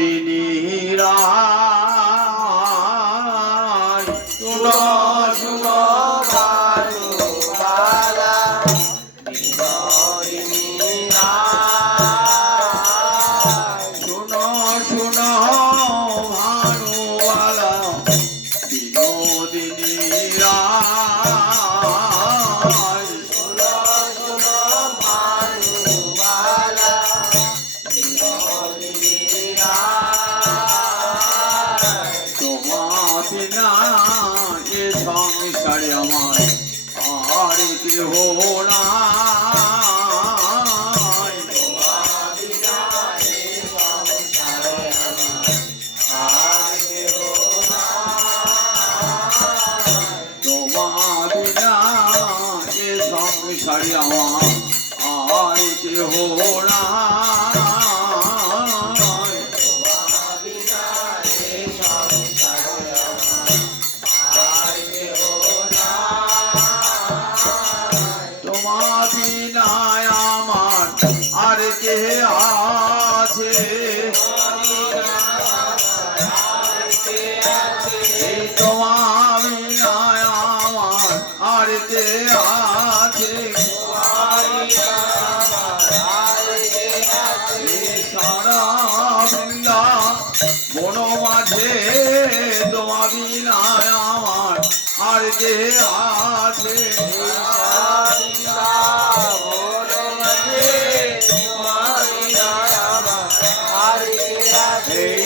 বিনোদিনী রায় শুনো শুনো ভানুবালা বিনোদিনী রায়। শুনো শুনো ভানুবালা বিনোদিনী রায় শুনো শুনো ভানুবালা বিনোদিনী রায়। তোমার বিনা এ সংসারে আমার আর কেহ নাই। তোমার বিনা এ সংসারে আমার আর কেহ নাই। তোমার বিনা এ সংসারে আমার আর কেহ নাই। তোমার বিনা এ সংসারে আমার আর কেহ নাই। তোমার বিনা আমার আর কে আছে? এই তোমার বিনা আমার আর কে আছে? এই সারা বৃন্দা বন মাঝে তোমার বিনা আমার আর কে আছে?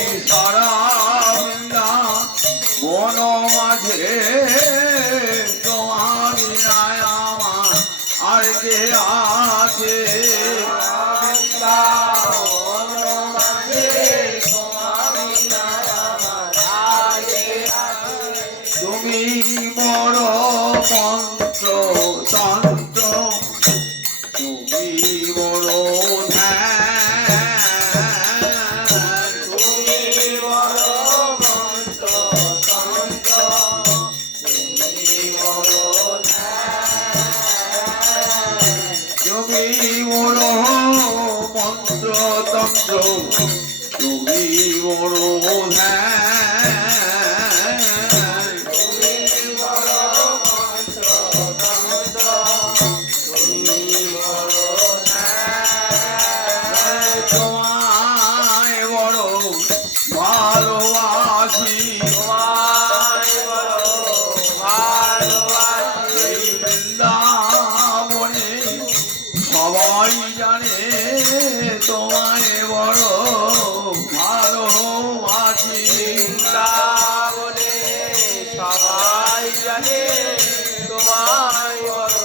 এই সারা বৃন্দা বন মাঝে তোমার বিনা আমার আর কে আছে? তুমি বড় মন্ত্র তন্ত্র, তুমি বড় ধ্যান, তুমি বড় মন্ত্র তন্ত্র, তুমি বড় ধ্যান। তোমায় বড় ভালোবাসি, এই বৃন্দাবনে সবাই জানে তোমায় বড় ভালোবাসি। সবাই জানে তোমায় বড়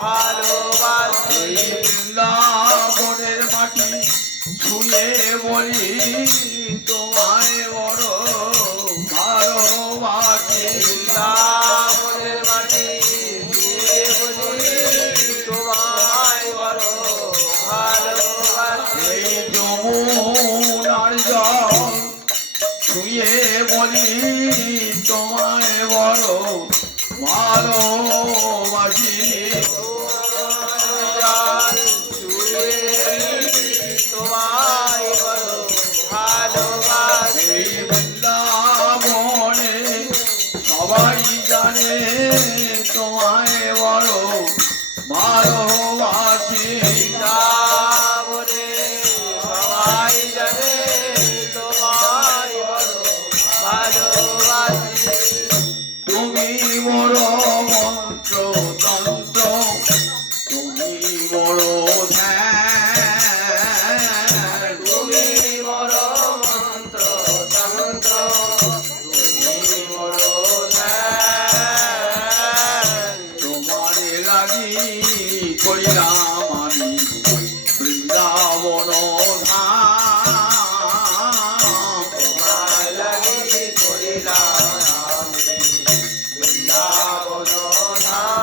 ভালোবাসি। এই বৃন্দাবনের মাটি ছুঁয়ে বলি তোমায় বড় ভালোবাসি। বৃন্দাবনের মাটি ছুঁয়ে বলি তোমায় বড় ভালোবাসি। এই যমুনার জল ছুঁয়ে বলি তোমায় বড় ভালোবাসি। জল ছুঁয়ে তোমায় বড় ভালোবাসি। এই বৃন্দাবনে সবাই জানে তোমায় বড় ভালোবাসি। বৃন্দাবনে সবাই জানে তোমায় বড় ভালোবাসি। তুমি বড় মন্ত্র তন্ত্র, তুমি বড় ধ্যান, তুমি বড় মন্ত্র তন্ত্র, তুমি বড় ধ্যান। তোমারে লাগি করিলাম আমি বৃন্দাবন ধাম। তোমার লাগি করিলাম আমি বৃন্দাবন ধাম।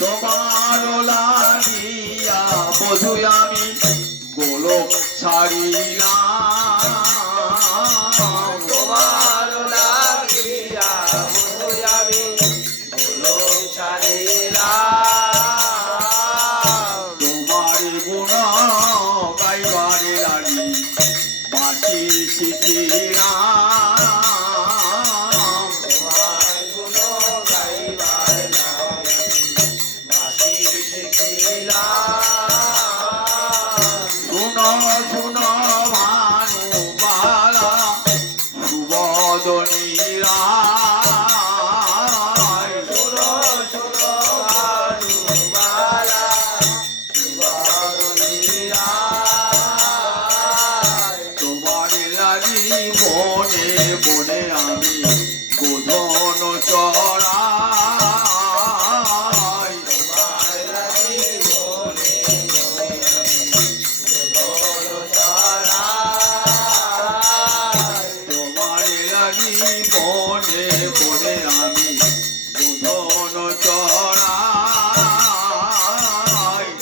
তোমার লাগিয়া বধু আমি গোলক ছাড়িলাম। তোমার লাগিয়া বধূ আমি গোলক ছাড়িলাম। তোমার গুণ গাইবারে লাগি শ্রী শ্রী শ্রী রাম তোমার গুণ গাইবার লাগে বাঁশি শিখিলাম। শুনো শুনো ভানুবালা সুবদনী রায় শুনো শুনো ভানুবালা সুবদনী রায়। তোমার লাগি বনে বনে আমি গোধন চড়াই তোমার লাগি বনে বনে আমি গোধন চড়াই। তোমার লাগি বনে বনে আমি গোধন চড়াই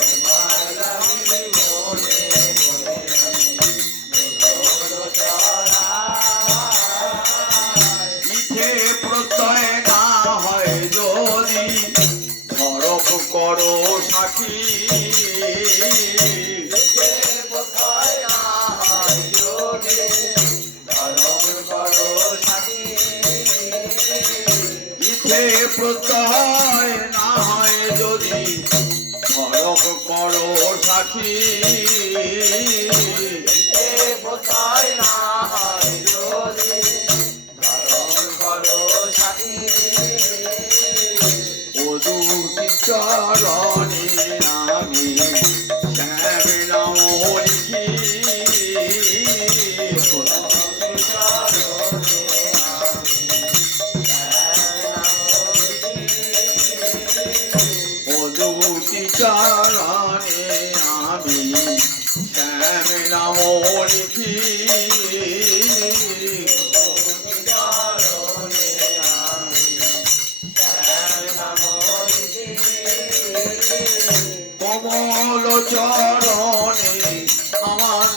তোমার লাগি বনে বনে আমি গোধন চড়াই। ইথে প্রত্যয় না হয় যদি ধরক করো সাক্ষী যে কোথায় না হয় যদি ধরম করো সাথী। ইথে প্রত্যয় না হয় যদি ধরক করো সাক্ষী যে কোথায় না হয় যদি ধরম করো সাথী। ও দুটি চরণে আমি শ্যাম নাম লিখি ও দুটি চরণে আমি শ্যাম নাম লিখি কমল চরণে আমার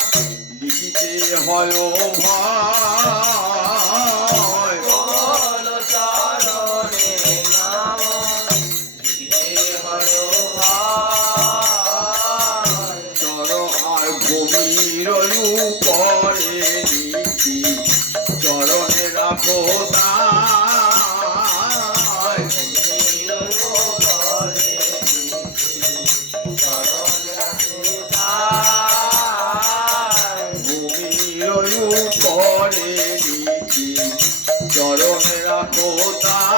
লিখিতে হয় ভয় কমল চরণে নাম লিখিতে হলো ভাই। চর আর ভূমির উপরে লিখি চরণে রাখো তাই ভূমির উপরে লিখি চরণে রাখো তাই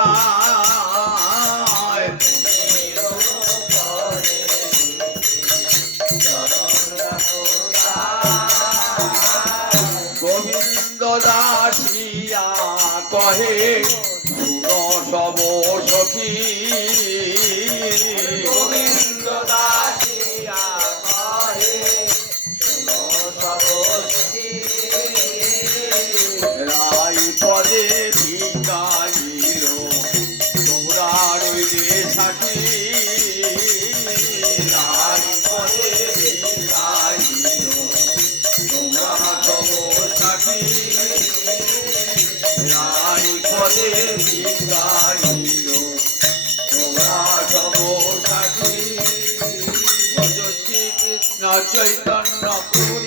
গোবিন্দ দাসিয়া কহে শুনো সব সখী গোবিন্দ দাসিয়া কহে শুনো সব সখী। রাই পদে ভিকারিল তোমরা রইলে সাক্ষী রাই পদে ভিকারিল তোমরা সব সাক্ষী রাই পদে ভিকারিল তোমরা সব সাক্ষী ভজ শ্রী কৃষ্ণ চৈতন্য প্রভু